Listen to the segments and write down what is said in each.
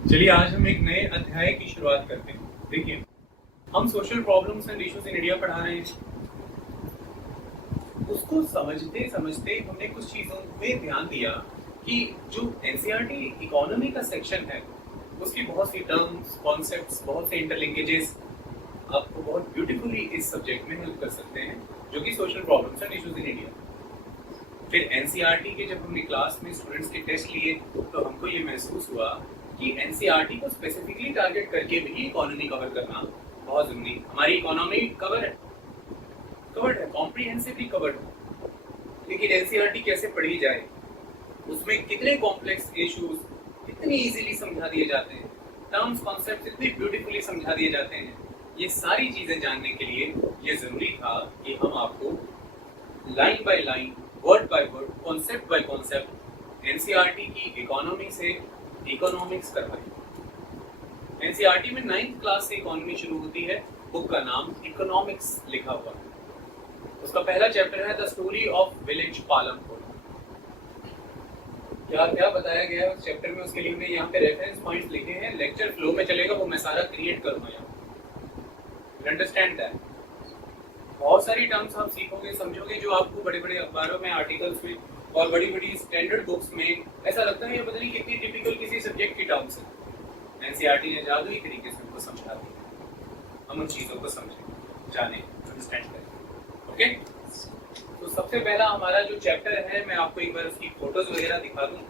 चलिए आज हम एक नए अध्याय की शुरुआत करते हैं। देखिए, हम social problems and issues in India पढ़ा रहे हैं। उसको समझते समझते हमने कुछ चीजों में ध्यान दिया कि जो एनसीईआरटी इकोनॉमी का सेक्शन है उसकी बहुत सी टर्म्स, कॉन्सेप्ट्स, बहुत से इंटरलिंकेजेस आपको बहुत ब्यूटीफुली इस सब्जेक्ट में हेल्प कर सकते हैं, जो कि social problems and issues in India. फिर एनसीईआरटी के जब हमने क्लास में स्टूडेंट्स के टेस्ट लिए तो हमको ये महसूस हुआ कि एनसीईआरटी को स्पेसिफिकली टारगेट करके भी इकोनॉमी कवर करना बहुत जरूरी है। हमारी इकोनॉमी कवर्ड है, कॉम्प्रिहेंसिवली कवर्ड है, लेकिन एनसीईआरटी कैसे पढ़ी जाए, उसमें कितने कॉम्प्लेक्स इश्यूज इतनी इजीली समझा दिए जाते हैं, टर्म्स कॉन्सेप्ट्स इतनी ब्यूटीफुली समझा दिए जाते हैं। ये सारी चीजें जानने के लिए ये जरूरी था कि हम आपको line by line, word by word, concept bye concept NCERT की इकोनॉमी से इकोनॉमिक्स करवाएं। एनसीईआरटी में 9th क्लास से इकोनॉमी शुरू होती है। बुक का नाम इकोनॉमिक्स लिखा हुआ है। उसका पहला चैप्टर है the story of village Palampur. क्या क्या बताया गया है उस चैप्टर में, उसके लिए मैंने यहाँ पे रेफरेंस पॉइंट्स लिखे हैं। लेक्चर फ्लो में चलेगा, वो मैं सारा क्रिएट करूंगा यहाँ। Understand that. बहुत सारी टर्म्स आप सीखोगे, समझोगे, जो आपको बड़े बड़े अखबारों में, आर्टिकल्स में और बड़ी बड़ी स्टैंडर्ड बुक्स में ऐसा लगता है ये पता नहीं कितनी टिपिकल किसी सब्जेक्ट की टर्म्स है। एनसीईआरटी ने जादुई तरीके से उनको समझा दिया। हम उन चीजों को समझें, जाने, अंडरस्टैंड करें। ओके, तो सबसे पहला हमारा जो चैप्टर है, मैं आपको एक बार उसकी फोटोज वगैरह दिखा दूं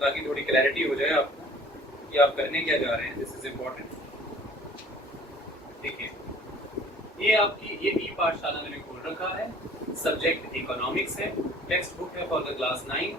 ताकि थोड़ी क्लैरिटी हो जाए आपको कि आप करने क्या जा रहे हैं। This is important. देखिए, ये आपकी ये बी पाठशाला मैंने खोल रखा है। सब्जेक्ट इकोनॉमिक्स है, टेक्स्ट बुक है फॉर द क्लास 9,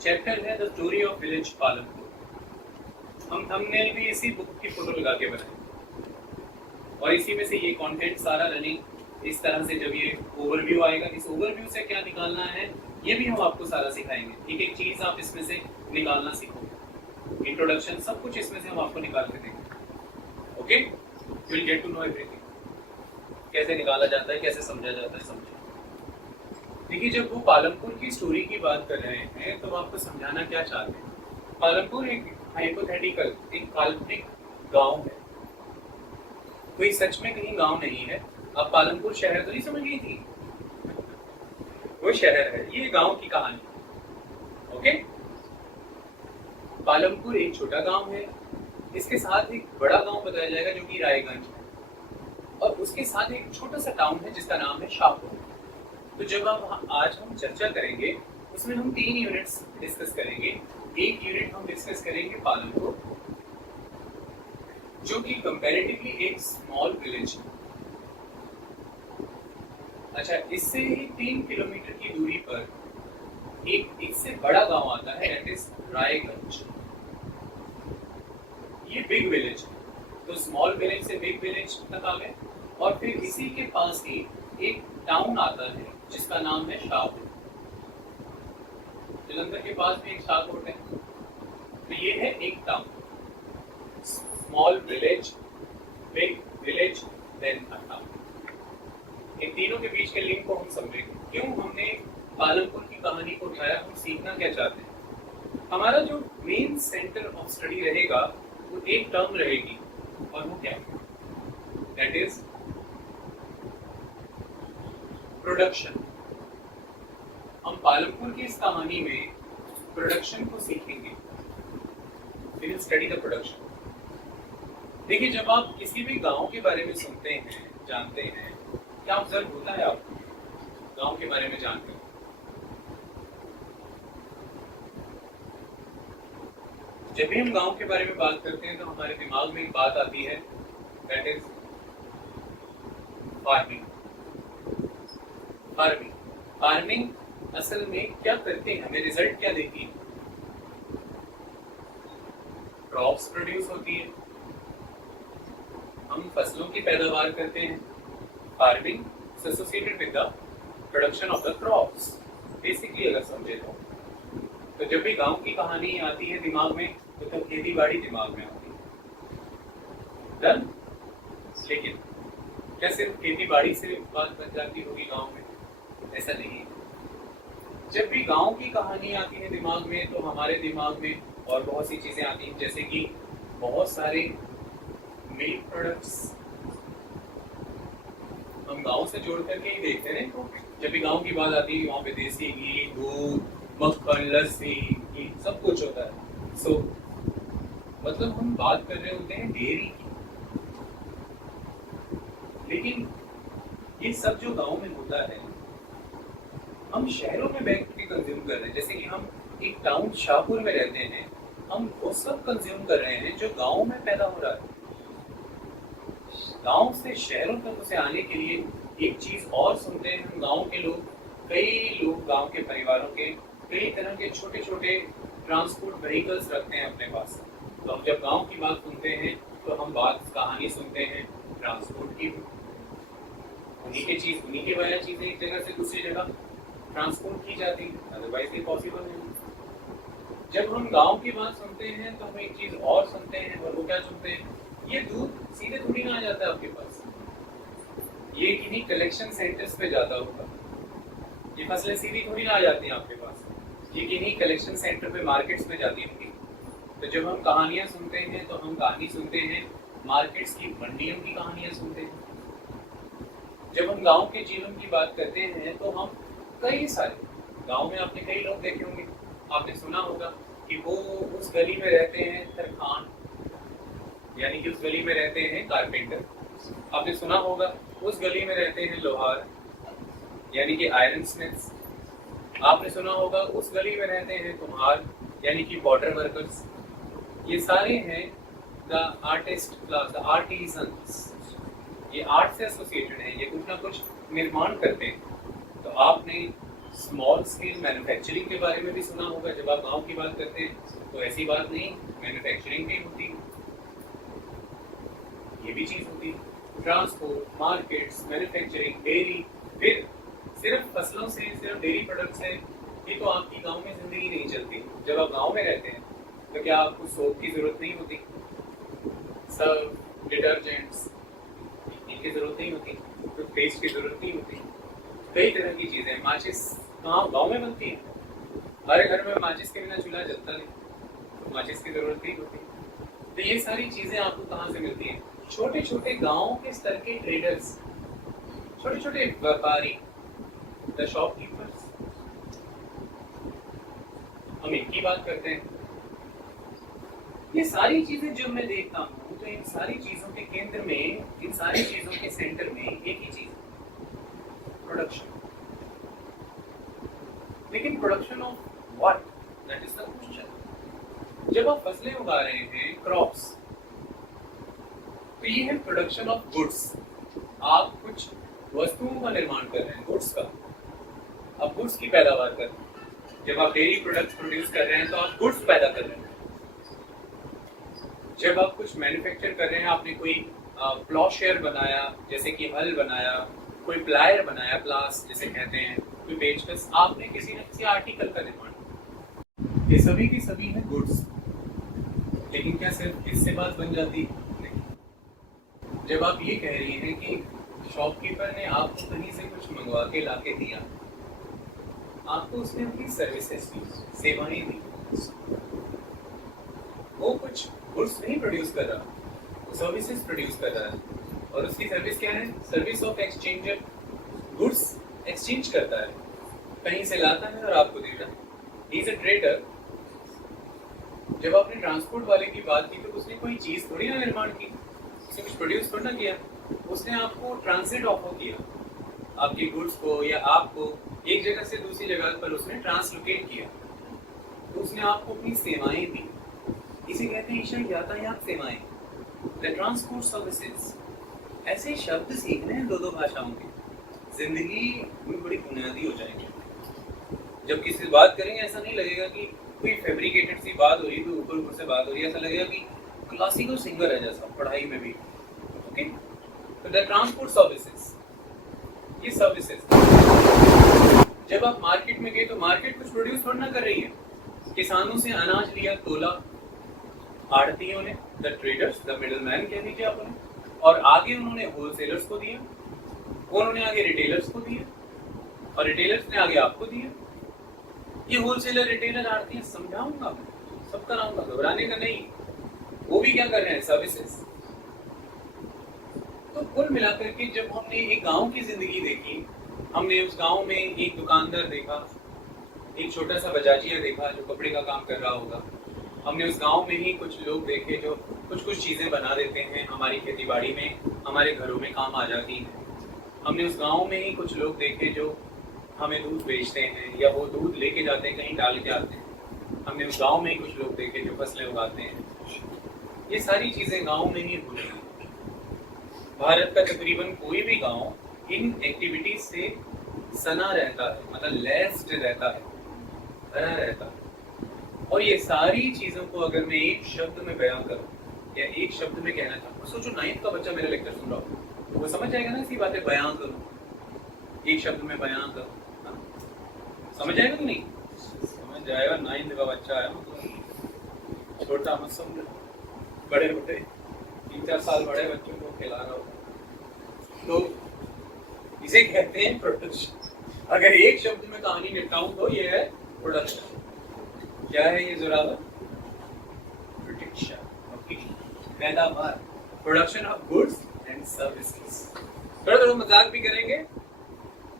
चैप्टर है the story of village Palampur. हम थंबनेल भी इसी बुक की फोटो लगा के बनाए और इसी में से ये कंटेंट सारा रनिंग इस तरह से। जब ये ओवरव्यू आएगा, इस ओवरव्यू से क्या निकालना है ये भी हम आपको सारा सिखाएंगे। एक एक चीज आप इसमें से निकालना सीखोगे। इंट्रोडक्शन, सब कुछ इसमें से हम आपको निकाल के देंगे। Okay, you will get to know everything, कैसे निकाला जाता है, कैसे समझा जाता है, समझे। देखिए, जब वो पालमपुर की स्टोरी की बात कर रहे हैं तो आपको समझाना क्या चाहते हैं। पालमपुर एक हाइपोथेटिकल, एक काल्पनिक गांव है, कोई सच में कहीं गांव नहीं है। आप पालमपुर शहर तो नहीं समझ गई थी, वो शहर है, ये गांव की कहानी। ओके, पालमपुर एक छोटा गांव है, इसके साथ एक बड़ा गांव बताया जाएगा जो कि रायगंज है, और उसके साथ एक छोटा सा टाउन है जिसका नाम है शाहपुर। तो जब आज हम चर्चा करेंगे उसमें हम 3 यूनिट्स डिस्कस करेंगे। एक यूनिट हम डिस्कस करेंगे पालमपुर, जो कि कंपैरेटिवली एक स्मॉल विलेज है। अच्छा, इससे 3 किलोमीटर की दूरी पर एक इससे बड़ा गांव आता है, दैट इज रायगंज। ये बिग विलेज है, तो स्मॉल विलेज से बिग विलेज तक आ गए। और फिर इसी के पास ही एक टाउन आता है जिसका नाम है शाहपुर। जलंधर के पास भी एक शाहपुर है। तो ये है एक town, small village, big village, then a town. इन तीनों के बीच के लिंक को हम समझेंगे। क्यों हमने पालमपुर की कहानी को उठाया, हम सीखना क्या चाहते हैं। हमारा जो मेन सेंटर ऑफ स्टडी रहेगा वो एक टर्म रहेगी, और वो क्या है, दैट इज प्रोडक्शन। हम पालमपुर की इस कहानी में प्रोडक्शन को सीखेंगे। We will study the production. देखिए, जब आप किसी भी गांव के बारे में सुनते हैं, जानते हैं, क्या ऑब्जर्व होता है आपको गांव के बारे में जानकर? जब भी हम गांव के बारे में बात करते हैं तो हमारे दिमाग में एक बात आती है, that is farming. Farming farming असल में क्या करते हैं, हमें रिजल्ट क्या देती है? क्रॉप्स प्रोड्यूस होती है, हम फसलों की पैदावार करते हैं। Farming is associated with the production of the crops, basically अगर समझे तो जब भी गांव की कहानी आती है दिमाग में तो खेती बाड़ी दिमाग में आती है। डन? लेकिन क्या सिर्फ खेती बाड़ी से बात बन जाती होगी गांव में? ऐसा नहीं है। जब भी गांव की कहानी आती है दिमाग में तो हमारे दिमाग में और बहुत सी चीजें आती हैं, जैसे कि बहुत सारे मिल्क प्रोडक्ट्स हम गांव से जोड़ करके ही देखते हैं। तो जब भी गांव की बात आती है वहाँ पे देसी घी, दूध, मक्खन, लस्सी, घी सब कुछ होता है। सो मतलब हम बात कर रहे होते हैं डेयरी की, लेकिन ये सब जो गांव में होता है हम शहरों में बैठ के कंज्यूम कर रहे हैं। जैसे कि हम एक टाउन शाहपुर में रहते हैं, हम वो सब कंज्यूम कर रहे हैं जो गांव में पैदा हो रहा है। गांव से शहरों तक उसे आने के लिए एक चीज और सुनते हैं हम गांव के लोग, कई लोग गांव के परिवारों के कई तरह के छोटे छोटे ट्रांसपोर्ट व्हीकल्स रखते हैं अपने पास। तो हम जब गांव की बात सुनते हैं तो हम बात कहानी सुनते हैं ट्रांसपोर्ट की। उन्हीं के वजह चीजें एक जगह से दूसरी जगह ट्रांसपोर्ट की जाती है, अदरवाइज ये पॉसिबल नहीं। जब हम गांव की बात सुनते हैं तो हम एक चीज और सुनते हैं, और वो क्या सुनते हैं, ये दूध सीधे थोड़ी ना आ जाता है आपके पास, ये किन्हीं कलेक्शन सेंटर्स पे जाता होगा। ये फसलें सीधी थोड़ी ना आ जाती हैं आपके पास, ये किन्हीं कलेक्शन सेंटर पे मार्केट्स में जाती होंगी। तो जब हम कहानियां सुनते हैं तो हम कहानी सुनते हैं मार्केट्स की, मंडियों की कहानियां सुनते हैं। जब हम गांव के जीवन की बात करते हैं तो हम कई सारे गांव में आपने कई लोग देखे होंगे, आपने सुना होगा कि वो उस गली में रहते हैं तरखान, यानी कि उस गली में रहते हैं कारपेंटर। आपने सुना होगा उस गली में रहते हैं लोहार, यानी कि आयरन स्मिथ्स। आपने सुना होगा उस गली में रहते हैं कुम्हार, यानी कि पॉटर वर्कर्स। ये सारे हैं the artist class, the artisans. ये आर्ट से एसोसिएटेड है, ये कुछ ना कुछ निर्माण करते हैं। तो आपने स्मॉल स्केल मैन्युफैक्चरिंग के बारे में भी सुना होगा। जब आप गांव की बात करते हैं तो ऐसी बात नहीं, मैन्युफैक्चरिंग भी होती है, ये भी चीज होती है। ट्रांसपोर्ट, मार्केट्स, मैन्युफैक्चरिंग, डेयरी, फिर सिर्फ फसलों से, सिर्फ डेयरी प्रोडक्ट से ये तो आपकी गांव में जिंदगी नहीं चलती। जब आप गांव में रहते हैं तो क्या आपको सोप की जरूरत नहीं होती, सर्फ, डिटर्जेंट्स, इनकी जरूरत नहीं होती, टूथपेस्ट की जरूरत नहीं होती, कई तरह की चीजें। माचिस कहाँ गाँव में बनती है, हर घर में माचिस के बिना चूल्हा जलता नहीं, तो माचिस की जरूरत नहीं होती। तो ये सारी चीजें आपको कहाँ से मिलती हैं, छोटे छोटे गाँव के स्तर के ट्रेडर्स, छोटे छोटे व्यापारी, द शॉपकीपर्स। हम इनकी बात करते हैं। ये सारी चीजें जो मैं देखता हूँ, तो इन सारी चीजों के केंद्र में, इन सारी चीजों के सेंटर में एक ही चीज, प्रोडक्शन। लेकिन production of what, that is the question. जब आप फसलें उगा रहे हैं, क्रॉप्स, तो ये है प्रोडक्शन ऑफ गुड्स। आप कुछ वस्तुओं का निर्माण कर रहे हैं, गुड्स का, आप गुड्स की पैदावार कर रहे हैं। जब आप डेयरी प्रोडक्ट्स प्रोड्यूस कर रहे हैं तो आप गुड्स पैदा कर रहे हैं। जब आप कुछ मैन्युफैक्चर कर रहे हैं, आपने कोई प्लॉशेयर बनाया, जैसे कि हल बनाया, कोई प्लायर बनाया, प्लास जिसे कहते हैं, कोई पेचकस, आपने किसी न किसी आर्टिकल का निर्माण। ये सभी की सभी है गुड्स। लेकिन क्या सिर्फ इससे बात बन जाती है? नहीं। जब आप ये कह रही हैं कि शॉपकीपर ने आपको कहीं से कुछ मंगवा के ला के दिया, आपको उसने अपनी सर्विसेज दी, सेवाएं दी, वो कुछ गुड्स नहीं प्रोड्यूस कर रहा, वो सर्विसेज प्रोड्यूस कर रहा है। और उसकी सर्विस क्या है? Service of exchanger. Goods exchange करता है, कहीं से लाता है और आपको दे रहा है। He is a trader. जब आपने ट्रांसपोर्ट वाले की बात की तो उसने कोई चीज थोड़ी ना निर्माण की, उसने कुछ प्रोड्यूस थोड़ा ना किया, उसने आपको ट्रांसिट ऑफर किया, आपकी गुड्स को या आपको एक जगह से दूसरी जगह पर उसने ट्रांसलोकेट किया, तो उसने आपको अपनी सेवाएं दी। इसे कहते हैं यातायात सेवाएं, द ट्रांसपोर्ट सर्विसेज। ऐसे शब्द सीखने हैं दो भाषाओं के, जिंदगी में बड़ी बुनियादी हो जाएंगे। जब किसी से बात करेंगे ऐसा नहीं लगेगा कि कोई फैब्रिकेटेड सी बात हो रही, कोई ऊपर ऊपर से बात हो रही है, ऐसा लगेगा कि क्लासिकल सिंगर है जैसा, पढ़ाई में भी। ओके, तो द ट्रांसपोर्ट सर्विसेज, ये सर्विसेज। जब आप मार्केट में गए तो मार्केट कुछ प्रोड्यूस थोड़ा ना कर रही है, किसानों से अनाज लिया, तोला, आड़तियों ने, द ट्रेडर्स, द मिडलमैन कह दीजिए आप उन्हें, और आगे उन्होंने होलसेलर्स को दिया, उन्होंने आगे रिटेलर्स को दिया, और रिटेलर्स ने आगे आपको दिया। ये होलसेलर, रिटेलर, आड़ती समझाऊंगा, सब कराऊंगा, घबराने का नहीं। वो भी क्या कर रहे हैं, सर्विसेज। तो कुल मिलाकर के जब हमने एक गांव की जिंदगी देखी, हमने उस गांव में एक दुकानदार देखा, एक छोटा सा बजाजिया देखा जो कपड़े का काम कर रहा होगा। हमने उस गांव में ही कुछ लोग देखे जो कुछ कुछ चीजें बना देते हैं, हमारी खेती बाड़ी में, हमारे घरों में काम आ जाती हैं। हमने उस गांव में ही कुछ लोग देखे जो हमें दूध बेचते हैं या वो दूध लेके जाते हैं कहीं डाल के आते हैं। हमने उस गांव में ही कुछ लोग देखे जो फसलें उगाते हैं। ये सारी चीजें गांव में ही हो रही हैं। भारत का तकरीबन कोई भी गांव इन एक्टिविटीज से सना रहता है, मतलब लेस्ड रहता है, भरा रहता है। और ये सारी चीजों को अगर मैं एक शब्द में बयां करूं या एक शब्द में कहना चाहूँ, सोचो 9th का बच्चा मेरा लेक्चर सुन रहा हो तो वो समझ जाएगा ना, इसी बातें बयां करूं, एक शब्द में बयां करूं, समझ जाएगा कि नहीं? समझ जाएगा। 9th का बच्चा है, मतलब छोटा मत समझो, बड़े बड़े 3-4 साल बड़े बच्चों को खिला रहा हो तो इसे कहते हैं प्रोडक्शन। अगर एक शब्द में कहानी निपटाऊं तो ये है प्रोडक्शन। क्या है ये जोरावर? प्रोडक्शन, पैदावार, production of goods and services. थोड़ा मजाक भी करेंगे,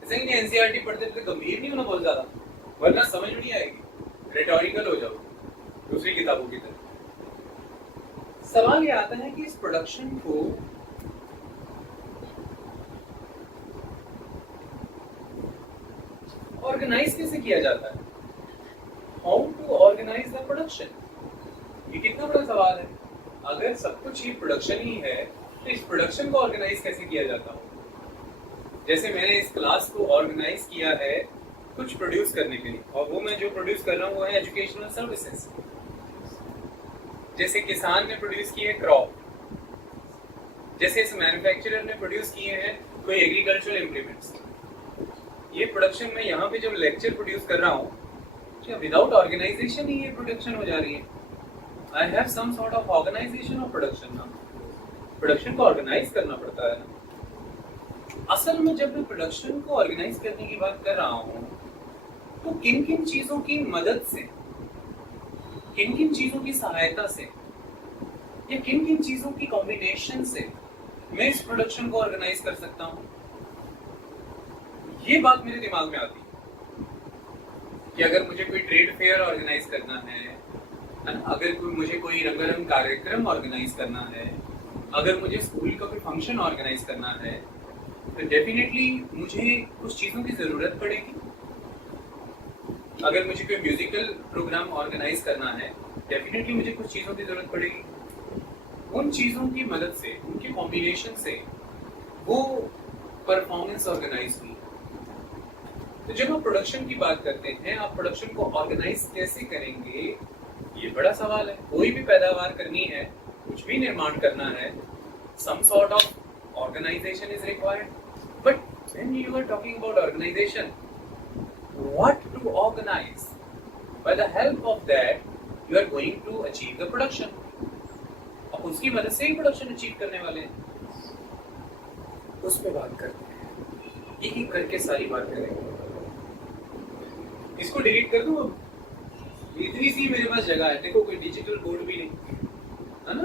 ऐसे ही एनसीईआरटी पढ़ते थे, गंभीर नहीं होना बहुत ज्यादा, वरना समझ नहीं आएगी, रेटोरिकल हो जाओ दूसरी किताबों की तरह। सवाल ये आता है कि इस प्रोडक्शन को ऑर्गेनाइज कैसे किया जाता है? How to organise the production? ये कितना बड़ा सवाल है। अगर सब कुछ ही प्रोडक्शन ही है तो इस प्रोडक्शन को ऑर्गेनाइज कैसे किया जाता हो? जैसे मैंने इस क्लास को ऑर्गेनाइज किया है कुछ प्रोड्यूस करने के लिए, और वो मैं जो प्रोड्यूस कर रहा हूँ वो है एजुकेशनल सर्विसेज। जैसे किसान ने प्रोड्यूस किए क्रॉप, जैसे इस मैन्युफैक्चरर ने प्रोड्यूस किए हैं कोई एग्रीकल्चरल इम्प्लीमेंट्स। ये प्रोडक्शन में यहाँ पे जब लेक्चर प्रोड्यूस कर रहा हूँ, क्या विदाउट ऑर्गेनाइजेशन ही ये प्रोडक्शन हो जा रही है? I have some sort of organisation of production ना। प्रोडक्शन को ऑर्गेनाइज करना पड़ता है ना। असल में जब मैं प्रोडक्शन को ऑर्गेनाइज करने की बात कर रहा हूँ तो किन किन चीजों की मदद से, किन किन चीजों की सहायता से या किन किन चीजों की कॉम्बिनेशन से मैं इस प्रोडक्शन को ऑर्गेनाइज कर सकता हूँ, ये बात मेरे दिमाग में आती है। कि अगर मुझे कोई ट्रेड फेयर ऑर्गेनाइज करना है ना, अगर मुझे कोई रंगारंग कार्यक्रम ऑर्गेनाइज करना है, अगर मुझे स्कूल का कोई फंक्शन ऑर्गेनाइज करना है तो डेफिनेटली मुझे कुछ चीज़ों की ज़रूरत पड़ेगी। अगर मुझे कोई म्यूजिकल प्रोग्राम ऑर्गेनाइज करना है डेफिनेटली मुझे कुछ चीज़ों की ज़रूरत पड़ेगी। उन चीज़ों की मदद से, उनके कॉम्बिनेशन से वो परफॉर्मेंस ऑर्गेनाइज हुई। तो जब आप प्रोडक्शन की बात करते हैं, आप प्रोडक्शन को ऑर्गेनाइज कैसे करेंगे, ये बड़ा सवाल है। कोई भी पैदावार करनी है, कुछ भी निर्माण करना है, some sort of organization is required. But when you are talking about organization, what to organize? By the help of that, you are going to achieve the production. अब उसकी मदद से ही प्रोडक्शन अचीव करने वाले हैं, उस पर बात करते हैं, एक एक करके सारी बात करेंगे। इसको डिलीट कर दूं, इतनी सी मेरे पास जगह है, देखो कोई डिजिटल बोर्ड भी नहीं है ना,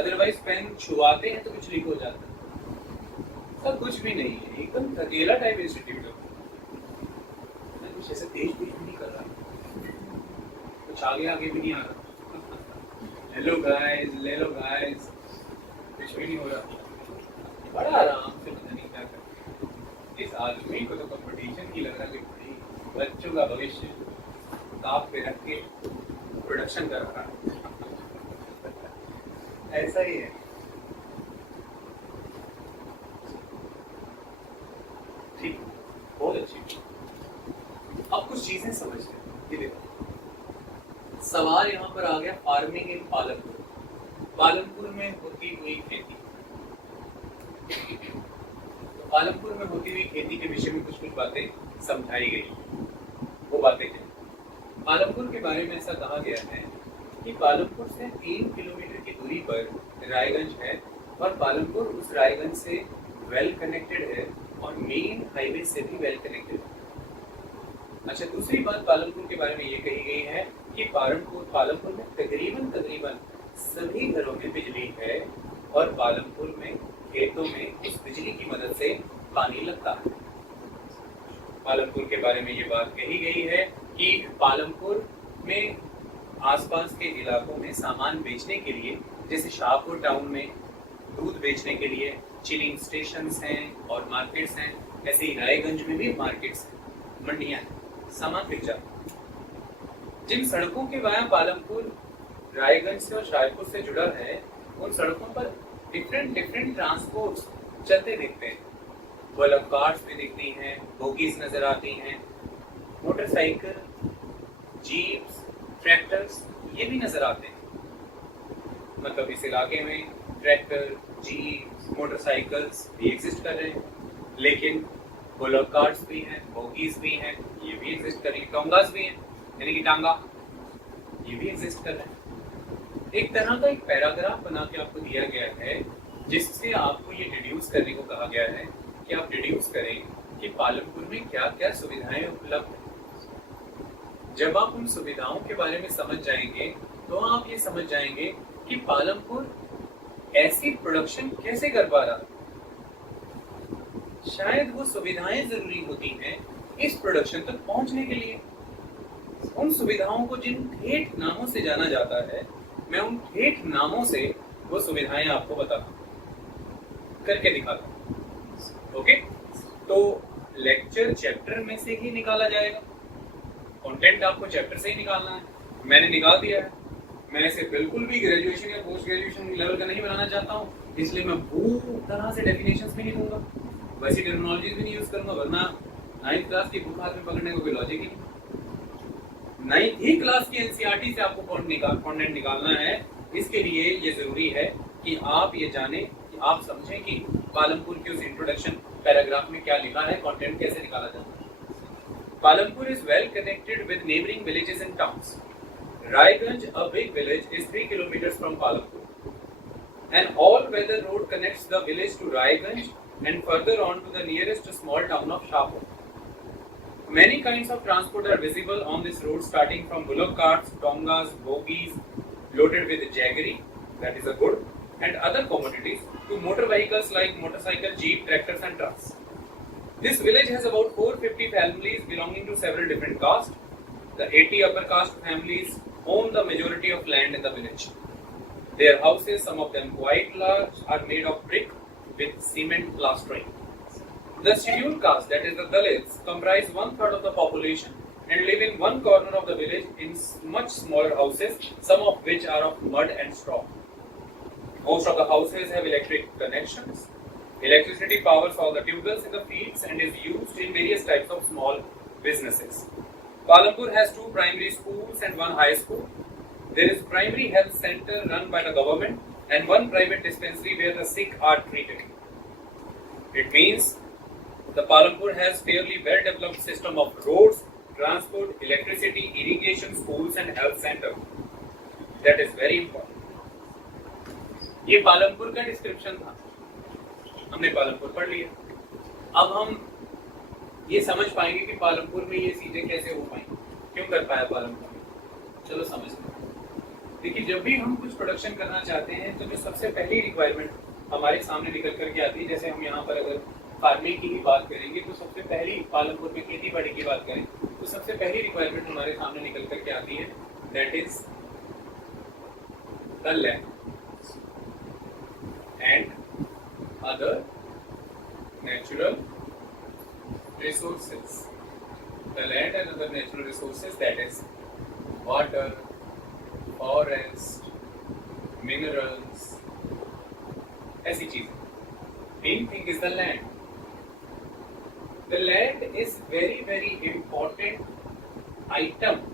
अदरवाइज पेन छुआते हैं तो कुछ लीक हो जाता है। सब कुछ भी नहीं है, एकदम अकेला टाइप इंस्टीट्यूट है। मैं कुछ ऐसे तेज भी नहीं कर रहा, कुछ आगे आगे भी नहीं आ रहा। हेलो गाइस, ले लो गाइस, कुछ भी नहीं हो रहा, बड़ा आराम से, पता नहीं क्या कर। इस आदमी को तो कंपटीशन की लग रहा है, बच्चों का भविष्य ताप पे रख के प्रोडक्शन कर रहा है। ऐसा ही है। ठीक, बहुत अच्छी। अब कुछ चीजें समझते हैं। ये देखो, सवाल यहाँ पर आ गया फार्मिंग इन पालनपुर। पालनपुर में होती हुई खेती, तो पालनपुर में होती हुई खेती के विषय में कुछ कुछ बातें समझाई गई। वो बातें क्या? पालमपुर के बारे में ऐसा कहा गया है कि पालमपुर से 3 किलोमीटर की दूरी पर रायगंज है, और पालमपुर उस रायगंज से वेल कनेक्टेड है और मेन हाईवे से भी वेल कनेक्टेड है। अच्छा, दूसरी बात पालमपुर के बारे में ये कही गई है कि पालमपुर में तकरीबन सभी घरों में बिजली है और पालमपुर में खेतों में उस बिजली की मदद से पानी लगता है। पालमपुर के बारे में ये बात कही गई है कि पालमपुर में आसपास के इलाकों में सामान बेचने के लिए, जैसे शाहपुर टाउन में दूध बेचने के लिए चिलिंग स्टेशंस हैं और मार्केट्स हैं, ऐसे ही रायगंज में भी मार्केट्स हैं, मंडियां हैं, सामान बिक जाता है। जिन सड़कों के वाया पालमपुर रायगंज से और शाहपुर से जुड़ा है, उन सड़कों पर डिफरेंट ट्रांसपोर्ट्स चलते दिखते हैं। बल्क कार्स भी दिखती हैं, बोगीज नजर आती हैं, मोटरसाइकिल, जीप्स, ट्रैक्टर्स ये भी नजर आते हैं। मतलब इस इलाके में ट्रैक्टर, जीप, मोटरसाइकिल्स भी एग्जिस्ट कर रहे हैं, लेकिन बल्क कार्स भी हैं, बोगीज भी हैं, ये भी एग्जिस्ट कर रही हैं, टोंगास भी हैं, यानी कि टांगा, ये भी एग्जिस्ट कर रहे हैं। एक तरह का एक पैराग्राफ बना के आपको दिया गया है, जिससे आपको ये डिड्यूस करने को कहा गया है कि आप डिड्यूस करें कि पालमपुर में क्या क्या सुविधाएं उपलब्ध हैं। जब आप उन सुविधाओं के बारे में समझ जाएंगे तो आप ये समझ जाएंगे कि पालमपुर ऐसी प्रोडक्शन कैसे कर पा रहा है। शायद वो सुविधाएं जरूरी होती हैं इस प्रोडक्शन तक पहुंचने के लिए। उन सुविधाओं को जिन ठेठ नामों से जाना जाता है, मैं उन ठेठ नामों से वो सुविधाएं आपको बताता हूं, करके दिखाता हूं। ओके, तो लेक्चर चैप्टर में से ही निकाला जाएगा, कंटेंट आपको चैप्टर से ही निकालना है। मैंने निकाल दिया है। मैं इसे बिल्कुल भी ग्रेजुएशन या पोस्ट ग्रेजुएशन लेवल का नहीं बनाना चाहता हूँ, इसलिए मैं पूरी तरह से डेफिनेशंस भी नहीं दूंगा, वैसी टर्मिनोलॉजीज भी नहीं यूज करूंगा, वरना 9th क्लास की बुक हाथ में पकड़ने को कोई लॉजिक ही नहीं। 9th ही क्लास की एनसीईआरटी से आपको कंटेंट निकालना है। इसके लिए ये जरूरी है कि आप ये जाने, कि आप समझें कि पालमपुर की उस इंट्रोडक्शन पैराग्राफ में क्या लिखा है, कंटेंट कैसे निकाला जाता है। Palampur is well connected with neighboring villages and towns. Raiganj, a big village, is 3 kilometers from Palampur. An all-weather road connects the village to Raiganj and further on to the nearest small town of Shahpur. Many kinds of transport are visible on this road, starting from bullock carts, tongas, bogies loaded with jaggery, that is a good, and other commodities, to motor vehicles like motorcycle, jeep, tractors and trucks. This village has about 450 families belonging to several different castes. The 80 upper caste families own the majority of land in the village. Their houses, some of them quite large, are made of brick with cement plastering. The scheduled caste, that is the Dalits, comprise 1/3 of the population and live in one corner of the village in much smaller houses, some of which are of mud and straw. Most of the houses have electric connections. Electricity powers all the tubewells in the fields and is used in various types of small businesses. Palampur has 2 primary schools and 1 high school. There is primary health center run by the government and 1 private dispensary where the sick are treated. It means the Palampur has fairly well developed system of roads, transport, electricity, irrigation, schools and health center. That is very important. ये पालमपुर का description था, हमने पालमपुर पढ़ लिया। अब हम ये समझ पाएंगे कि पालमपुर में ये चीजें कैसे हो पाई, क्यों कर पाया पालमपुर में। चलो समझते हैं। देखिए, जब भी हम कुछ प्रोडक्शन करना चाहते हैं तो जो सबसे पहली रिक्वायरमेंट हमारे सामने निकल करके आती है, जैसे हम यहाँ पर अगर फार्मिंग की ही बात करेंगे तो सबसे पहली, पालमपुर में खेती बाड़ी की बात करें तो सबसे पहली रिक्वायरमेंट हमारे सामने निकल करके आती है, that is the land and other natural resources. The land and other natural resources, that is water, forest, minerals, ऐसी चीजें. Main thing is the land. The land is very important item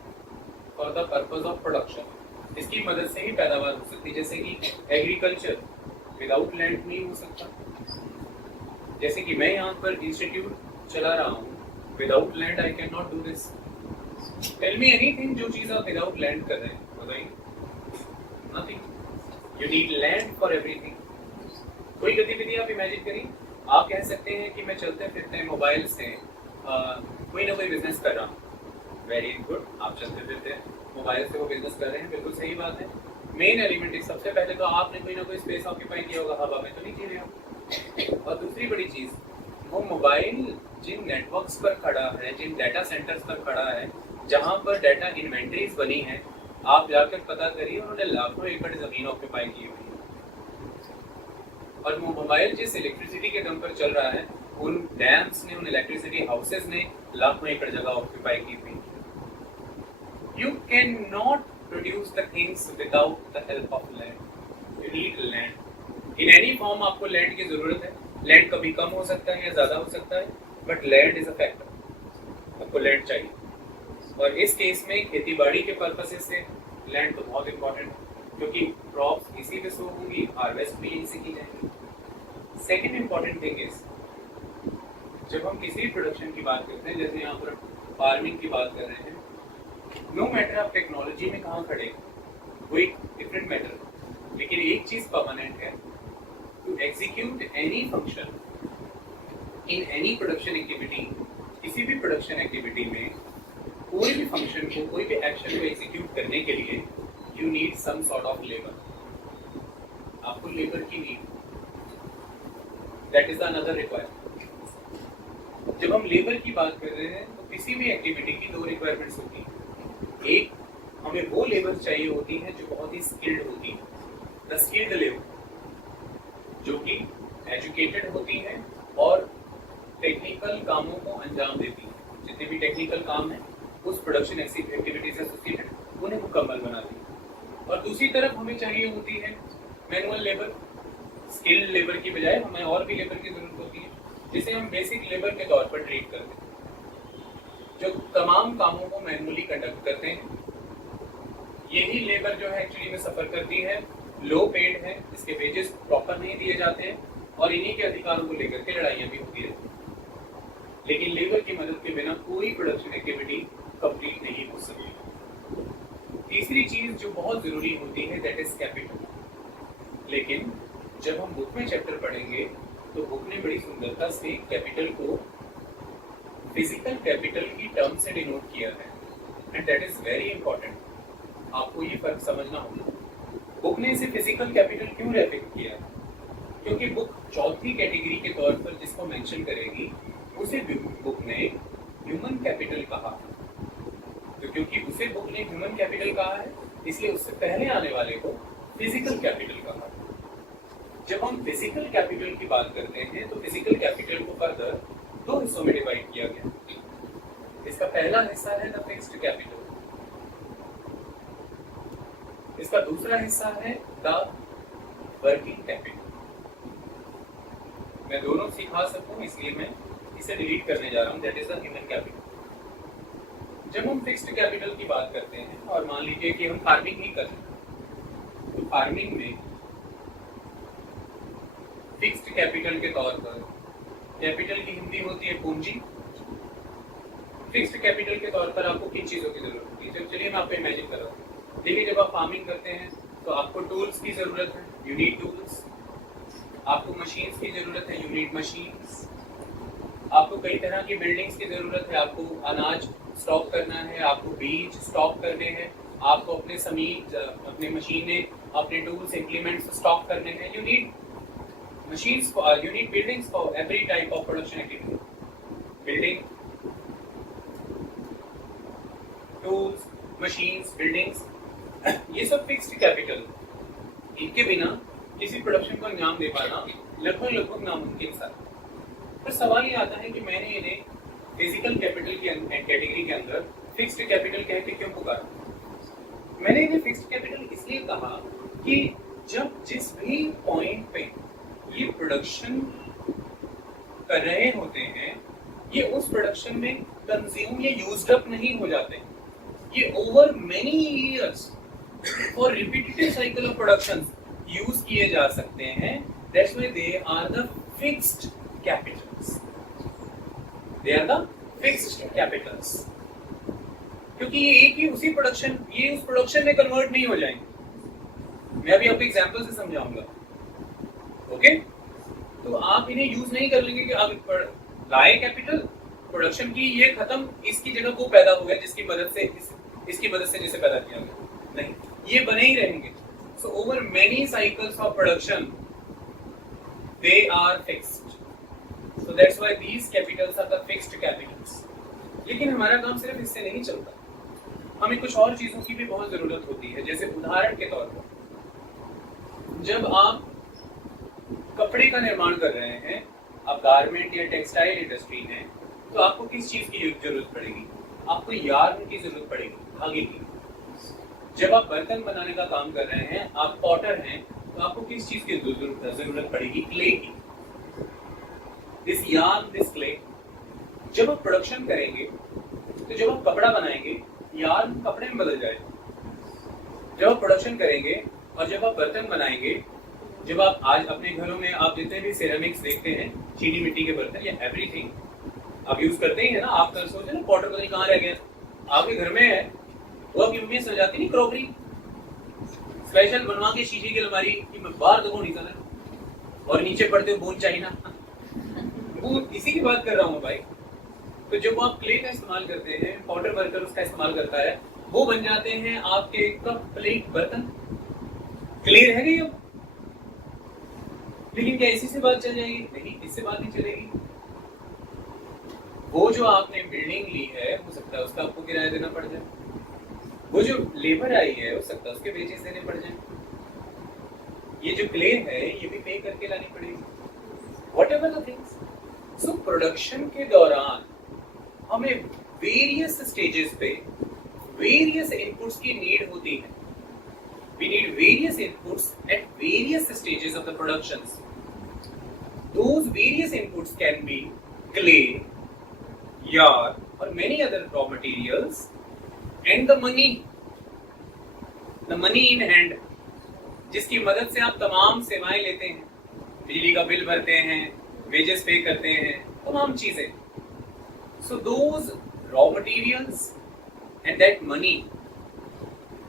for the purpose of production. इसकी मदद से ही पैदावार हो सकती है, जैसे कि एग्रीकल्चर विदाउट लैंड नहीं हो सकता। जैसे कि मैं यहाँ पर इंस्टीट्यूट चला रहा हूँ, without land I can not do this. Tell me anything जो चीज आप विदाउट लैंड कर रहे हैं, बताइए। Nothing. You need land for everything. कोई गतिविधि आप इमेजिन करिए, आप कह सकते हैं कि मैं चलते फिरते मोबाइल से कोई ना कोई बिजनेस कर रहा हूँ। वेरी गुड, आप चलते फिरते मोबाइल से वो बिजनेस कर रहे हैं, बिल्कुल सही बात है। मेन एलिमेंट है। सबसे पहले तो आपने कोई ना कोई स्पेस ऑक्यूपाई किया होगा, हवा में तो नहीं जी रहे हो। और दूसरी बड़ी चीज, वो मोबाइल जिन नेटवर्क्स पर खड़ा है, जिन डाटा सेंटर्स पर खड़ा है, जहां पर डाटा इन्वेंटरीज बनी है, आप जाकर पता करिए उन्होंने लाखों एकड़ जमीन ऑक्यूपाई की हुई है। और वो मोबाइल जिस इलेक्ट्रिसिटी के दम पर चल रहा है, उन डैम्स ने, उन इलेक्ट्रिसिटी हाउसेस ने लाखों एकड़ जगह ऑक्यूपाई की हुई है। You cannot produce the things without the help of land. You need land. In any form आपको land की जरूरत है। land कभी कम हो सकता है या ज्यादा हो सकता है, but land is a factor. आपको land चाहिए। और इस केस में खेती बाड़ी के पर्पसेस से land तो बहुत इंपॉर्टेंट है, क्योंकि क्रॉप्स इसी पे सो होंगी, हार्वेस्ट भी यहीं से की जाएंगी। सेकेंड इंपॉर्टेंट थिंग इज, जब हम किसी प्रोडक्शन की बात करते हैं, जैसे यहाँ पर फार्मिंग की बात कर रहे हैं, नो मैटर आप टेक्नोलॉजी में कहाँ खड़े, वो एक डिफरेंट मैटर, लेकिन एक चीज परमानेंट है, to execute any function in any production activity, किसी भी प्रोडक्शन एक्टिविटी में कोई भी फंक्शन को, कोई भी एक्शन को एग्जीक्यूट करने के लिए you need some sort of labour. आपको लेबर की need, that is another requirement. जब हम लेबर की बात कर रहे हैं तो किसी भी एक्टिविटी की दो रिक्वायरमेंट्स होती हैं। एक, हमें वो लेबर चाहिए होती है जो बहुत ही स्किल्ड होती है, द स्किल्ड लेबर, जो कि एजुकेटेड होती है और टेक्निकल कामों को अंजाम देती है। जितने भी टेक्निकल काम है उस प्रोडक्शन एक्टिविटी से एसोसिएटेड, उन्हें मुकम्मल बनाती है। और दूसरी तरफ हमें चाहिए होती है मैनुअल लेबर, स्किल्ड लेबर की बजाय हमें और भी लेबर की जरूरत होती है, जिसे हम बेसिक लेबर के तौर पर ट्रीट करते हैं, जो तमाम कामों को मैनुअली कंडक्ट करते हैं। यही लेबर जो है एक्चुअली में सफर करती है, लो पेड है, इसके वेजेस प्रॉपर नहीं दिए जाते हैं, और इन्हीं के अधिकारों को लेकर के लड़ाइयाँ भी होती रहती हैं। लेकिन लेबर की मदद के बिना कोई प्रोडक्शन एक्टिविटी कंप्लीट नहीं हो सकती। तीसरी चीज जो बहुत जरूरी होती है, दैट इज कैपिटल। लेकिन जब हम बुक में चैप्टर पढ़ेंगे तो बुक ने बड़ी सुंदरता से कैपिटल को फिजिकल कैपिटल की टर्म से डिनोट किया है, and that is very important. आपको ये फर्क समझना होगा। बुक ने इसे फिजिकल कैपिटल क्यों रेफर किया है? क्योंकि बुक चौथी कैटेगरी के तौर पर जिसको मेंशन करेगी, उसे बुक ने ह्यूमन कैपिटल कहा। तो क्योंकि उसे बुक ने ह्यूमन कैपिटल कहा है, इसलिए उससे पहले आने वाले को फिजिकल कैपिटल कहा। जब हम फिजिकल कैपिटल की बात करते हैं तो फिजिकल कैपिटल को फर्दर दो हिस्सों में डिवाइड किया गया। इसका पहला हिस्सा है द फिक्स्ड कैपिटल, इसका दूसरा हिस्सा है द वर्किंग कैपिटल। मैं दोनों सिखा सकूं इसलिए मैं इसे डिलीट करने जा रहा हूं, that is the human capital. जब हम फिक्स्ड कैपिटल की बात करते हैं, और मान लीजिए कि हम फार्मिंग ही कर रहे हैं, तो फार्मिंग में फिक्स्ड कैपिटल के तौर पर कैपिटल की हिंदी होती है पूंजी। फिक्स्ड कैपिटल के तौर पर आपको किन चीजों की जरूरत होती है? जब चलिए मैं आपको इमेजिन कर रहा हूँ, देखिए जब आप फार्मिंग करते हैं तो आपको टूल्स की जरूरत है, यू नीड टूल्स। आपको मशीन्स की जरूरत है, यू नीड मशीन्स। आपको कई तरह की बिल्डिंग्स की जरूरत है, आपको अनाज स्टॉक करना है, आपको बीज स्टॉक करने हैं, आपको अपने समीर, अपने मशीनें, अपने टूल्स, इम्प्लीमेंट्स स्टॉक करने हैं। You need machines for you need buildings for every type of production activity, building, tools, machines, buildings, ये सब फिक्स्ड कैपिटल। इनके बिना किसी प्रोडक्शन को अंजाम दे पाना लगभग नामुमकिन सा। पर सवाल ये आता है कि मैंने इन्हें फिजिकल कैपिटल की कैटेगरी के अंदर फिक्स्ड कैपिटल कह के क्यों पुकारा? मैंने इन्हें फिक्स्ड कैपिटल इसलिए कहा कि जब जिस भी पॉइंट पे ये प्रोडक्शन कर रहे होते हैं, ये उस प्रोडक्शन में कंज्यूम या यूज्ड अप नहीं हो जाते, ये over many years for repetitive cycle of production use किए जा सकते हैं। That's why they are the fixed capitals, they are the fixed capitals, क्योंकि ये एक ही उसी प्रोडक्शन, ये उस प्रोडक्शन में कन्वर्ट नहीं हो जाएंगे। मैं अभी आपको एग्जांपल से समझाऊंगा। ओके, तो आप इन्हें यूज नहीं कर लेंगे कि आप लाए कैपिटल, प्रोडक्शन की ये खत्म, इसकी जगह वो पैदा हो गया जिसकी मदद से इसकी मदद से जिसे पैदा किया गया, नहीं, ये बने ही रहेंगे। So over many cycles of production, they are fixed. So that's why these capitals are the fixed capitals. लेकिन हमारा काम सिर्फ इससे नहीं चलता, हमें कुछ और चीजों की भी बहुत जरूरत होती है। जैसे उदाहरण के तौर पर, जब आप कपड़े का निर्माण कर रहे हैं, आप गारमेंट या टेक्सटाइल इंडस्ट्री में, तो आपको किस चीज की जरूरत पड़ेगी? आपको यार्न की जरूरत पड़ेगी, धागे की। जब आप बर्तन बनाने का काम कर रहे हैं, आप पॉटर हैं, तो आपको किस चीज की जरूरत पड़ेगी? क्ले की। This yarn, this clay. जब आप प्रोडक्शन करेंगे, तो जब आप कपड़ा बनाएंगे, यार्न कपड़े में बदल जाएगा। जब आप प्रोडक्शन करेंगे और जब आप बर्तन बनाएंगे, जब आप आज अपने घरों में आप जितने भी सिरेमिक्स देखते हैं, चीनी मिट्टी के बर्तन या एवरीथिंग आप यूज करते ही है ना। आप कल सोचे ना पॉटर पता नहीं कहाँ रह गया, आपके घर में है, वो आपकी मम्मी सजाती नहीं क्रॉकरी, स्पेशल बनवा के शीशे की अलमारी कि मैं बाहर देखो नहीं चला, और नीचे पड़ते हो बूंद चाहिए ना, बूंद इसी की बात कर रहा हूँ भाई। तो जब आप क्ले का इस्तेमाल करते हैं, पॉटर वर्कर उसका इस्तेमाल करता है, वो बन जाते हैं आपके कप, प्लेट, बर्तन। क्लियर है क्या? लेकिन क्या इसी से बात चल जाएगी? नहीं, इससे बात नहीं चलेगी। वो जो आपने बिल्डिंग ली है, हो सकता है उसका आपको किराया देना पड़ जाए। वो जो लेबर आई है, हो सकता है उसके वेजेस देने पड़ जाए। ये जो क्ले है, ये भी पे करके लानी पड़ेगी। Whatever the things. So production के दौरान हमें वेरियस स्टेजेस पे वेरियस इनपुट्स की नीड होती है। We need various inputs at various stages of the productions. Those various inputs can be clay, yarn, or many other raw materials, and the money in hand, जिसकी मदद से आप तमाम सेवाएं लेते हैं, बिजली का बिल भरते हैं, वेजेस पे करते हैं, तमाम चीजें। So those raw materials and that money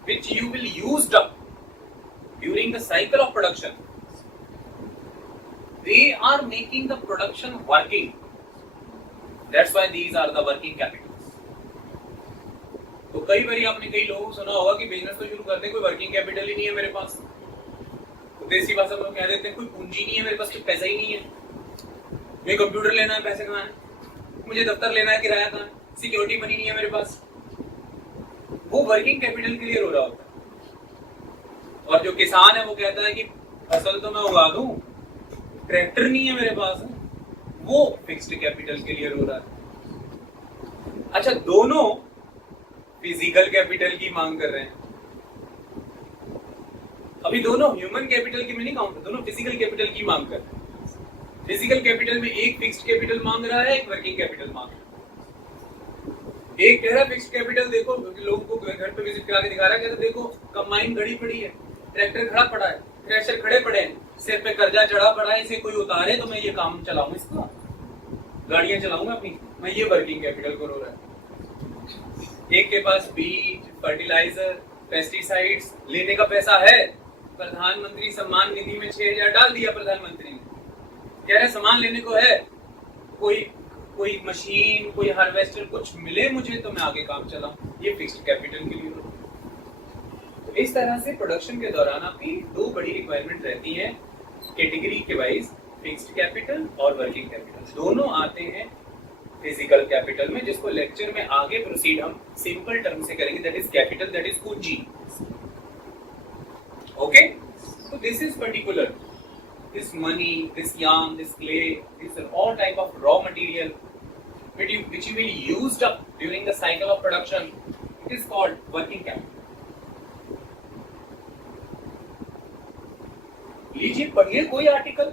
which you will use up during the cycle of production, they are making the production working. That's why these are the working capitals. तो कई बार आपने कई लोगों को सुना होगा कि बिजनेस तो शुरू करते हैं, कोई वर्किंग कैपिटल ही नहीं है मेरे पास। तो देसी भाषा में कह देते हैं कोई पूंजी नहीं है मेरे पास, कोई पैसा ही नहीं है। मुझे कंप्यूटर लेना है, पैसे कहाँ है? मुझे दफ्तर लेना है, किराया कहाँ है? सिक्योरिटी मनी नहीं है मेरे पास। वो वर्किंग कैपिटल क्लियर हो रहा होता है। और जो किसान है वो कहता है कि फसल तो मैं उगा दूं, ट्रैक्टर नहीं है मेरे पास, वो फिक्स्ड कैपिटल क्लियर हो रहा है। अच्छा, दोनों फिजिकल कैपिटल की मांग कर रहे हैं। अभी दोनों ह्यूमन कैपिटल की में नहीं काउंट, दोनों फिजिकल कैपिटल की मांग कर रहे हैं। फिजिकल कैपिटल में एक फिक्स्ड कैपिटल मांग रहा है, एक वर्किंग कैपिटल मांग रहा है। एक कह रहा है फिक्स्ड कैपिटल, देखो लोगों को घर पे विजिट करा के दिखा रहा है, कहता देखो कंबाइन घड़ी पड़ी है, ट्रैक्टर खड़ा पड़ा है, थ्रेशर खड़े पड़े हैं, सिर पे कर्जा चढ़ा पड़ा है, इसे कोई उतारे तो मैं ये काम चलाऊं, इसका गाड़ियां चलाऊंगा अपनी, मैं ये वर्किंग कैपिटल को रो रहा है। एक के पास बीज, फर्टिलाइजर, पेस्टिसाइड्स लेने का पैसा है, प्रधानमंत्री सम्मान निधि में 6,000 डाल दिया प्रधानमंत्री ने, कह रहे सामान लेने को है, कोई मशीन, कोई हार्वेस्टर कुछ मिले मुझे तो मैं आगे काम चलाऊं, ये फिक्स्ड कैपिटल के लिए। तो इस तरह से प्रोडक्शन के दौरान आपकी दो बड़ी रिक्वायरमेंट रहती है कैटेगरी के वाइज, फिक्स्ड कैपिटल और वर्किंग कैपिटल। दोनों आते हैं फिजिकल कैपिटल में, जिसको लेक्चर में आगे प्रोसीड हम सिंपल टर्म से करेंगे, that is capital, that is पूंजी। Okay, so this is particular, this money, this yarn, this clay, these are all type of raw material which you will used up during the cycle of production. It is called working capital. लीजिए पढ़िए कोई article,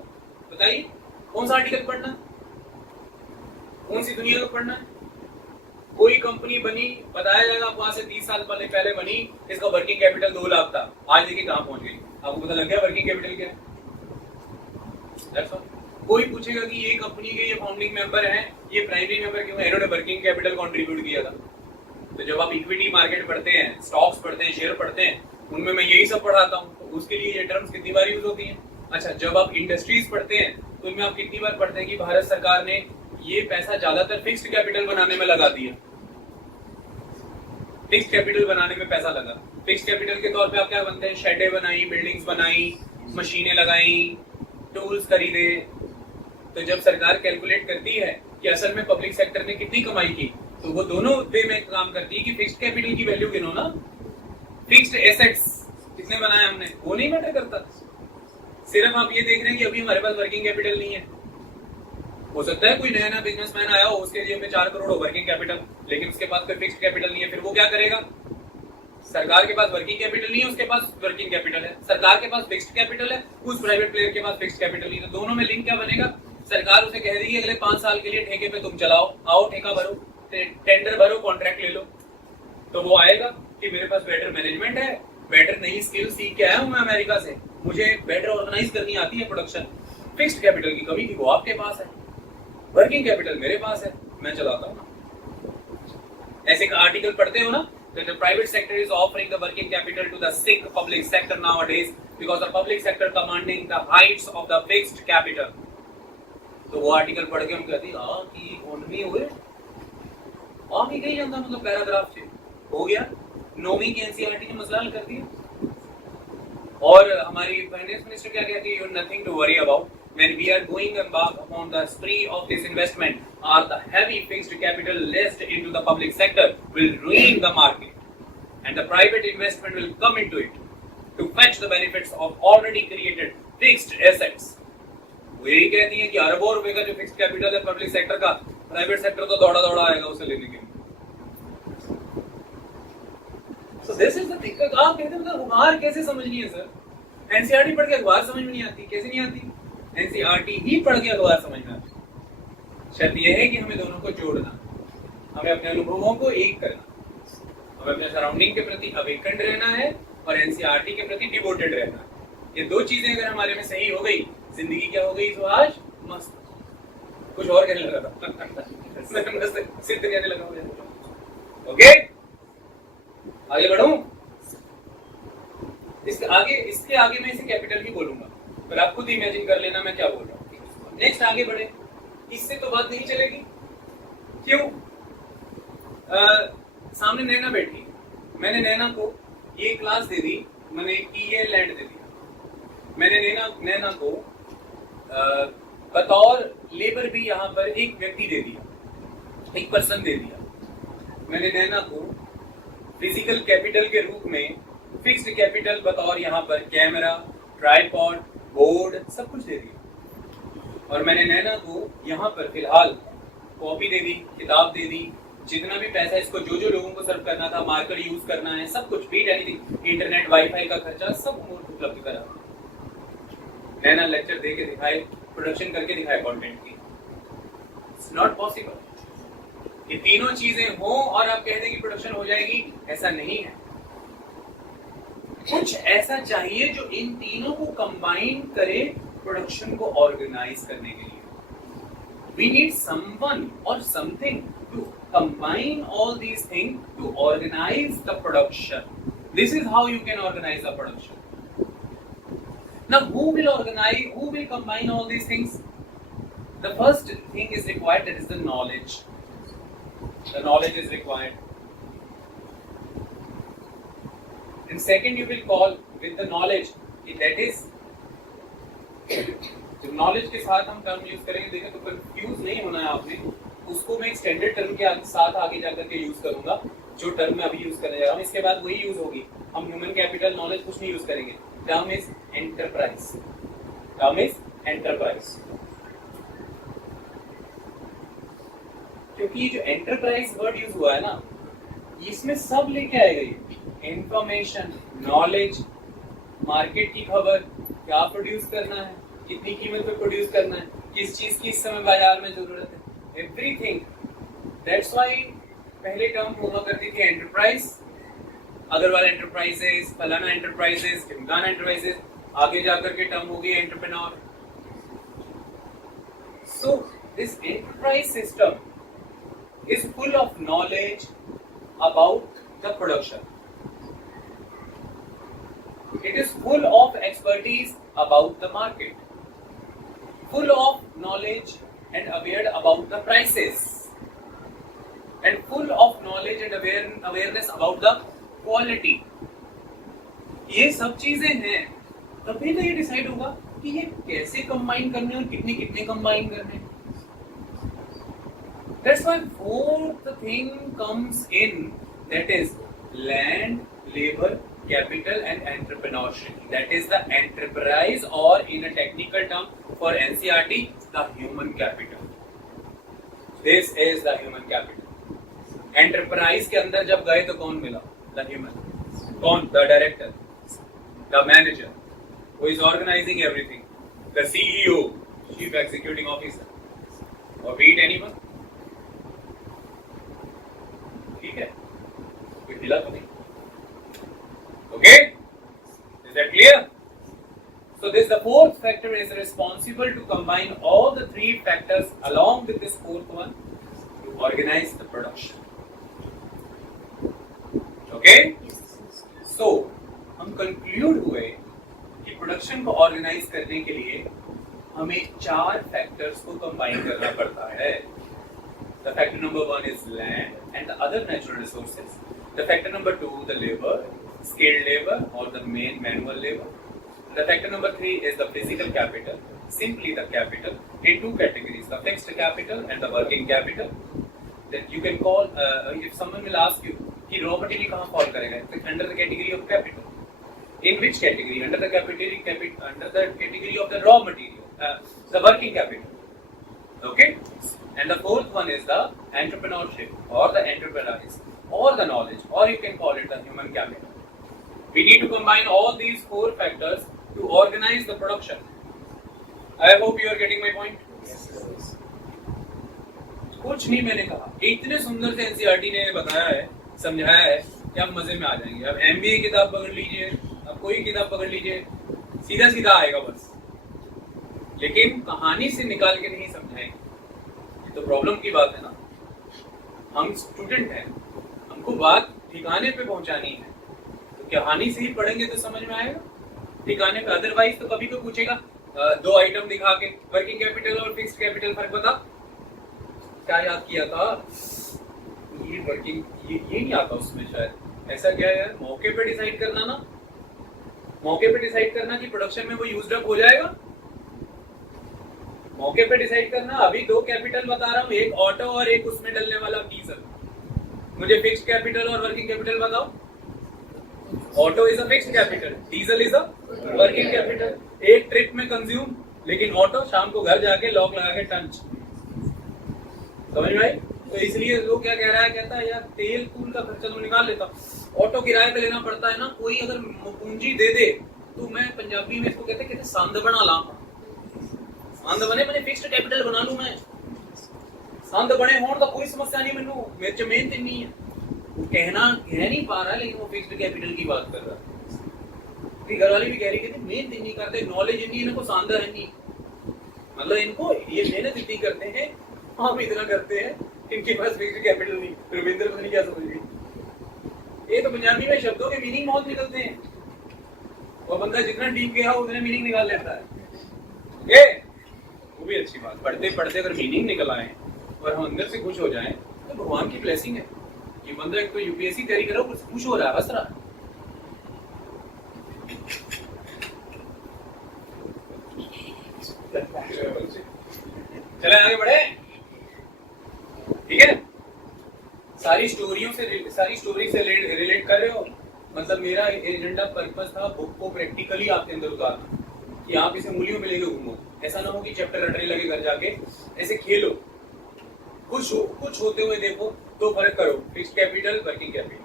बताइए कौन सा article पढ़ना, कौन सी दुनिया को पढ़ना है। कोई कंपनी बनी, बताया जाएगा आपको आज से 30 साल पहले बनी, इसका वर्किंग कैपिटल 2 लाख था, आज देखिए कहां पहुंच गई। आपको पता लग गया वर्किंग कैपिटल क्या है। कोई पूछेगा कि ये कंपनी के ये फाउंडिंग मेंबर हैं, ये प्राइमरी मेंबर क्यों है, इन्होंने वर्किंग कैपिटल कंट्रीब्यूट किया था। तो जब आप इक्विटी मार्केट पढ़ते हैं, स्टॉक्स पढ़ते हैं, शेयर पढ़ते हैं, उनमें मैं यही सब पढ़ाता हूँ, तो उसके लिए ये टर्म्स कितनी बार यूज होती हैं। अच्छा, जब आप इंडस्ट्रीज पढ़ते हैं तो इनमें आप कितनी बार पढ़ते हैं कि भारत सरकार ने ये पैसा ज्यादातर फिक्स्ड कैपिटल बनाने में लगा दिया, फिक्स्ड कैपिटल बनाने में पैसा लगा, फिक्स कैपिटल के तौर पे आप क्या बनते हैं, शेडें बनाई, बिल्डिंग्स बनाई, मशीनें लगाई, टूल्स खरीदे। तो जब सरकार कैलकुलेट करती है कि असल में पब्लिक सेक्टर ने कितनी कमाई की, तो वो दोनों वे में काम करती है कि फिक्स्ड कैपिटल की वैल्यू गिनो ना, फिक्स्ड एसेट्स कितने बनाए हमने, वो नहीं मैटर करता। सिर्फ आप ये देख रहे हैं कि अभी हमारे पास वर्किंग कैपिटल नहीं है। हो सकता है कोई नया नया बिजनेसमैन आया हो, उसके जेब में 4 करोड़ हो वर्किंग कैपिटल, लेकिन उसके पास कोई फिक्स्ड कैपिटल नहीं है, फिर वो क्या करेगा? सरकार के पास वर्किंग कैपिटल नहीं है, उसके पास वर्किंग कैपिटल है। सरकार के पास फिक्स्ड कैपिटल है, उस प्राइवेट प्लेयर के पास फिक्स्ड कैपिटल नहीं है। तो दोनों में लिंक क्या बनेगा? सरकार उसे कह देगी अगले 5 साल के लिए ठेके पे तुम चलाओ, आओ ठेका भरो, टेंडर भरो, कॉन्ट्रैक्ट ले लो। तो वो आएगा कि मेरे पास बेटर मैनेजमेंट है, बेटर नई स्किल सीख के आया हूं मैं अमेरिका से, मुझे बेटर ऑर्गेनाइज करनी आती है प्रोडक्शन। फिक्स्ड कैपिटल की कमी थी, वो आपके पास है, वर्किंग कैपिटल मेरे पास है, मैं चलाता हूं। ऐसे का आर्टिकल पढ़ते हो ना, that the private sector is offering the working capital to the sick public sector nowadays because the public sector commanding the heights of the fixed capital। तो वो आर्टिकल पढ़ के हम कहते हैं हाँ कि इकोनॉमी हुए आप ही कहीं जाता, मतलब पैराग्राफ से हो गया, 9वीं की एनसीईआरटी ने मसला हल कर दिया। और हमारी फाइनेंस मिनिस्टर क्या कहती है, nothing to worry about when we are going embark upon the spree of this investment, are the heavy fixed capital laced into the public sector will ruin the market and the private investment will come into it to fetch the benefits of already created fixed assets। वो यही कहती है कि अरबों रुपए का जो fixed capital है पब्लिक सेक्टर का, प्राइवेट सेक्टर तो दौड़ा दौड़ा आएगा उसे लेने के लिए। So this is the दिक्कत। आप कहते हैं अखबार कैसे समझनी है सर? एनसीईआरटी पढ़ के अखबार समझ में नहीं आती, कैसे नहीं आती? एनसीईआरटी ही पढ़ के अखबार समझना। शर्त यह है कि हमें दोनों को जोड़ना, हमें अपने अनुभवों को एक करना, हमें अपने सराउंडिंग के प्रति अवेकन रहना है और एनसीईआरटी के प्रति डिवोटेड रहना है। ये दो चीजें अगर हमारे में सही हो गई, जिंदगी क्या हो गई? आज मस्त। कुछ और कहने लगा था सिद्ध कहने लगा। ओके, आगे बढ़ूं? इसके आगे मैं इसे कैपिटल ही बोलूंगा, पर आप खुद इमेजिन कर लेना मैं क्या बोल रहा हूँ। नेक्स्ट आगे बढ़े, इससे तो बात नहीं चलेगी। क्यों? सामने नैना बैठी, मैंने नैना को ये क्लास दे दी, मैंने ये लैंड दे दिया, मैंने नैना को बतौर लेबर भी यहाँ पर एक व्यक्ति दे दिया, एक पर्सन दे दिया। मैंने नैना को फिजिकल कैपिटल के रूप में फिक्स्ड कैपिटल बतौर यहाँ पर कैमरा, ट्राइपॉड, बोर्ड सब कुछ दे दिया। और मैंने नैना को यहाँ पर फिलहाल कॉपी दे दी, किताब दे दी, जितना भी पैसा इसको जो जो लोगों को सर्व करना था, मार्केट यूज करना है, सब कुछ, बीट एनीथिंग, इंटरनेट, वाईफाई का खर्चा सब उपलब्ध करा। नैना लेक्चर दे के दिखाए, प्रोडक्शन करके दिखाए कंटेंट की। It's not possible. ये तीनों चीजें हो और आप कह दें कि प्रोडक्शन हो जाएगी, ऐसा नहीं है। कुछ ऐसा चाहिए जो इन तीनों को कंबाइन करे प्रोडक्शन को ऑर्गेनाइज करने के लिए। We need someone or something to combine all these things to organize the production. This is how you can organize the production. Now, who will organize? Who will combine all these things? The first thing is required, that is the knowledge. The knowledge is required. And second, you will call with the knowledge. That is, जब knowledge के साथ हम term use करेंगे, देखें तो confuse नहीं होना है आपने, उसको मैं एक स्टैंडर्ड टर्म के साथ आगे जाकर के यूज करूंगा, जो टर्म मैं अभी यूज करने जा रहा हूँ। इसके बाद वही यूज होगी, हम ह्यूमन कैपिटल, नॉलेज कुछ नहीं यूज करेंगे। Term is enterprise. Term is enterprise. क्योंकि जो एंटरप्राइज वर्ड यूज हुआ है ना, इसमें सब लेके आएगा ये इंफॉर्मेशन, नॉलेज, मार्केट की खबर, क्या प्रोड्यूस करना है, कितनी कीमत पे प्रोड्यूस करना है, किस चीज की इस समय बाजार में जरूरत है, एवरीथिंग। दैट्स व्हाई पहले टर्म हुआ करती थी एंटरप्राइज, अग्रवाल एंटरप्राइजेस, फलाना एंटरप्राइजेस, ढिमकाना एंटरप्राइजेस, आगे जाकर के टर्म हो गई entrepreneur. So this enterprise system is full of knowledge about the production. It is full of expertise about the market, full of knowledge and aware about the prices, and full of knowledge and awareness about the quality. ये सब चीजें हैं, तभी तो ये decide होगा कि ये कैसे कंबाइन करने और कितने कितने कंबाइन करने। That's why fourth thing comes in, that is land, labor, capital and entrepreneurship. That is the enterprise, or in a technical term for NCERT, the human capital. This is the human capital. Enterprise के अंदर जब गए तो कौन मिला? The human. कौन? The director, the manager, who is organizing everything, the CEO, chief executing officer, or be it anyone. ठीक है, कोई हिला तो नहीं? Okay, is that clear? So this, the fourth factor, is responsible to combine all the three factors along with this fourth one to organize the production. Okay? So हम conclude हुए कि production को ऑर्गेनाइज करने के लिए हमें 4 factors को combine करना पड़ता है। The factor number 1 is land and the other natural resources. The factor number 2, the labor, skilled labor or the main manual labor. The factor number 3 is the physical capital, simply the capital, in 2 categories, the fixed capital and the working capital. That you can call, if someone will ask you, कि raw material कहाँ fall करेगा? Under the category of capital. In which category? Under the category of the raw material, the working capital. Okay? And the fourth one is the entrepreneurship or the enterprise or the knowledge, or you can call it the human capital. We need to combine all these 4 factors to organize the production. I hope you are getting my point. Yes. कुछ नहीं मैंने कहा, इतने सुंदर से NCERT ने बताया है, समझाया है कि आप मजे में आ जाएंगे। अब एमबीए किताब पकड़ लीजिए, अब कोई किताब पकड़ लीजिए, सीधा सीधा आएगा बस, लेकिन कहानी से निकाल के नहीं समझाएंगे। तो प्रॉब्लम की बात है ना, हम स्टूडेंट हैं, हमको बात ठिकाने पे पहुंचानी है, तो कहानी से ही पढ़ेंगे तो समझ में आएगा ठिकाने पे। अदरवाइज तो कभी तो पूछेगा 2 आइटम दिखा के वर्किंग कैपिटल और फिक्स्ड कैपिटल फर्क बता, क्या याद किया था? ये वर्किंग ये नहीं आता उसमें शायद। ऐसा क्या है यार, मौके पे डिसाइड करना ना, मौके पे डिसाइड करना कि प्रोडक्शन में वो यूज्ड अप हो जाएगा, मौके पे डिसाइड करना। अभी 2 कैपिटल बता रहा हूँ, एक ऑटो और एक उसमें डलने वाला डीजल। मुझे फिक्स्ड कैपिटल और वर्किंग कैपिटल बताओ। Auto is a fixed capital, diesel is a working capital. एक ट्रिप में कंज्यूम, लेकिन ऑटो शाम को घर जाके लॉक लगा के टंच। समझ में आई? तो इसलिए लोग क्या कह रहा है, कहता है यार तेल तूल का खर्चा तो निकाल लेता, ऑटो किराए पे लेना पड़ता है ना, कोई अगर पूंजी दे दे तो मैं पंजाबी में इसको कहते संद बना ला, संद बने मैंने फिक्स्ड कैपिटल बना लूं, मैं संद बने होने का कोई समस्या नहीं, मैनू मेरे च मेहनत इन्नी है। वो कहना कह नहीं पा रहा, लेकिन वो फिक्स्ड कैपिटल की बात कर रहा है। घर वाली भी कह रही है मेहनत इतनी करते, नॉलेज इतनी, इनको सांद है नहीं, मतलब इनको ये मेहनत इतनी करते हैं, हम इतना करते हैं, इनके पास फिक्स्ड कैपिटल नहीं। रविंद्र पता नहीं क्या समझ गई। ये तो पंजाबी में शब्दों के मीनिंग बहुत निकलते हैं, और बंदा जितना डीप गया हो उतने मीनिंग निकाल लेता है। ये वो भी अच्छी बात, पढ़ते पढ़ते अगर मीनिंग निकल आए और हम अंदर से खुश हो जाएं तो भगवान की ब्लेसिंग है। ये बंदा एक तो यूपीएससी तैयारी कर रहा है, खुश हो रहा है, हंस रहा है। चले आगे बढ़े, ठीक है? सारी स्टोरी से रिलेट कर रहे हो, मतलब मेरा एजेंडा पर्पस था बुक को प्रैक्टिकली आपके अंदर उतारना, कि आप इसे मूल्यों में लेके घूमो। ऐसा ना हो कि चैप्टर रटने लगे घर जाके, ऐसे खेलो, कुछ होते हुए देखो तो फर्क करो, फिक्स्ड कैपिटल वर्किंग कैपिटल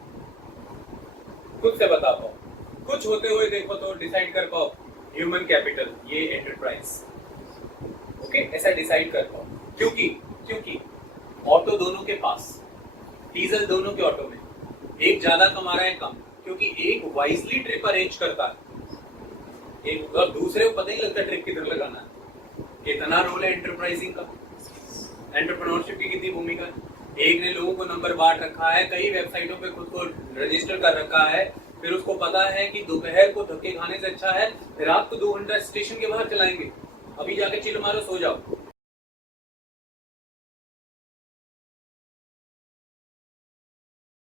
खुद से बता पाओ, कुछ होते हुए देखो तो डिसाइड कर पाओ ह्यूमन कैपिटल, ये एंटरप्राइज। ओके, ऐसा डिसाइड कर पाओ। क्योंकि ऑटो दोनों के पास, डीजल दोनों के ऑटो में, एक ज्यादा कमा रहा है कम, क्योंकि एक वाइजली ट्रिप अरेंज करता है, एक और दूसरे को पता ही लगता ट्रिप किधर लगाना है। कितना रोल है एंटरप्राइजिंग का, एंटरप्रेन्योरशिप की कितनी भूमिका है। एक ने लोगों को नंबर बांट रखा है, कई वेबसाइटों पे खुद को रजिस्टर कर रखा है, फिर उसको पता है कि दोपहर को धक्के खाने से अच्छा है रात को 2 घंटा स्टेशन के बाहर चलाएंगे, अभी जाके चिल मारो सो जाओ।